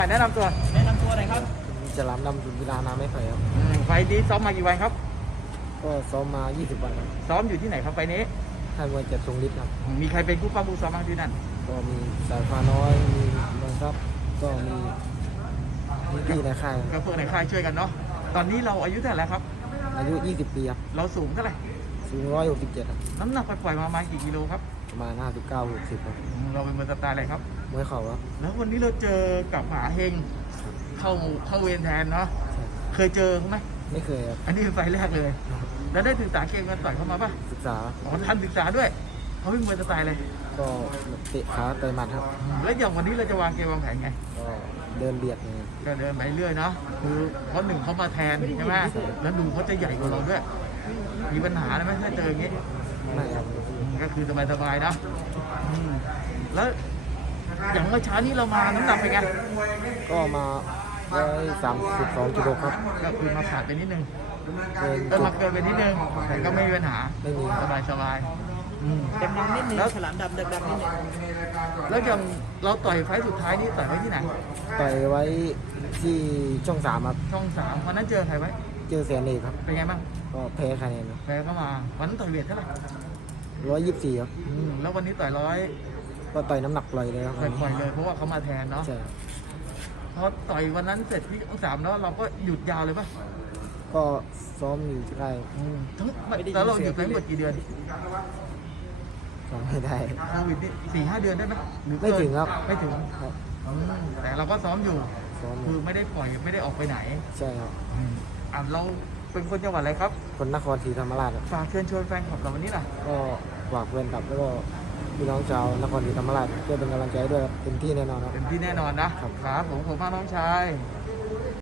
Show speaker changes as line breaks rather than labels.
แนะนำตัว
แนะนำตัวหน่อยครับ
จะรับนำสุนกีฬานาไม่ไผ่ครับ
ไฟล์นี้ซ้อมมากี่วันครับ
ก็ซ้อมมา 20 วันครับ
ซ้อมอยู่ที่ไหนครับไฟล์นี้
ค่ายมวยเจ็ดทรงฤทธิ์ครับ
มีใครเป็นผู้ป้องผู้ซ้อมบ้างที่นั่น
ก็มีสายฟ้าน้อย มีเมืองครับ ก็มีพี่ในค่าย
ก็พวกในค่ายช่วยกันเนาะตอนนี้เราอายุเท่าไหร่แล้วครับ
อายุ 20 ปีครับ
เราสูงเท่าไหร่
สูง167ครับ
น้ำหนักปล่อยๆมาประมาณกี่กิโลครับ
ประมาณ59 60ครับ
เราเป็นมือสไตล์อะไรครับ
มวยเข่าครับ
แล้ววันนี้เราเจอกับหมาเฮงเข้าเวรแทนเนาะ
ใช่
เคยเจอเขาไหม
ไม่เคยครับ
อันนี้เป็นไฟล์แรกเลย แล้วได้ศึกษาเกมกันต่อยเข้ามาป่ะ
ศึกษา
อ๋อทันศึกษาด้วยเขาเป็นมวยสไตล์เลย
ก็เตะขาต่อยหมัดครับ
แล้วอย่างวันนี้เราจะวางเกมวางแผนไง
ก็เดินเบียดอย่างเงี้ย
ก็เดินไปเรื่อยเนาะคือเพราะหนึ่งเขามาแทนใช่ไหมแล้วดูเขาจะใหญ่กว่าเราด้วย มีปัญหาไหมถ้าเจออย่างงี้
ไม่ครับ
ก็คือสบายๆนะแล้วอย่างเมื่อเช้านี้เรามาน้ำหนักเป็นไง
ก็มา132กิโลครับ
ก็คือมาขาดไปนิดนึง
เกิน
ก็
จุ
มา
ด
เกินไปนิดนึงแต่ก็ไม่มีปัญหา
ไม่มี
สบายๆ
ดำๆนิดนึงฉลามดำดำๆนิดนึง
แล้วอย่างเราต่อยไฟล์สุดท้ายนี่ต่อยไว้ที่ไหน
ต่อยไว้ที่ช่อง3ครับ
ช่อง3วันนั้นเจอใครไว้
เจอแสนเอกครับ
เป็นไงบ้าง
ก็แพ้คะแนน
แพ้เข้ามาวันนั้นต่อยเวทเท่าไหร่
124ครับ
แล้ววันนี้ต่อยร้อย
ก็ต่อยน้ำหนักปล่อยเลยครับ
ปล่อยๆเลยเพราะว่าเขามาแทนเนาะ
ใช่ครับ
พอต่อยวันนั้นเสร็จที่ช่อง3แล้วเราก็หยุดยาวเลยป่ะ
ก็ซ้อมอยู่ได้
ทั้งแล้วเราหยุดไปทั้งหมดกี่เดือน
ซ้อมไม่ได้
โควิดนี่4-5 เดือนได้ไหมหรือเกิน
ไม่ถึงครับ
ไม่ถึง
ครับ
แต่เราก็ซ้อมอยู่
ซ้อมอ
คือยู่ ไม่ได้ปล่อยไม่ได้ออกไปไหน
ใช่ครับ
เราเป็นคนจังหวัดอะไรครับ
คนนครศรีธรรมราชครับ
ฝากเชิญชวนแฟนคลับเราวันนี้ล่ะ
ก็ฝากเพื่อนกลับแล้วก็พี่น้องชาวนครศรีธรรมราชช่วยเป็นกำลังใจด้วยครับเต็มที่แน่นอนครับ
เต็มที่แน่นอนนะครับผมมากน้องชาย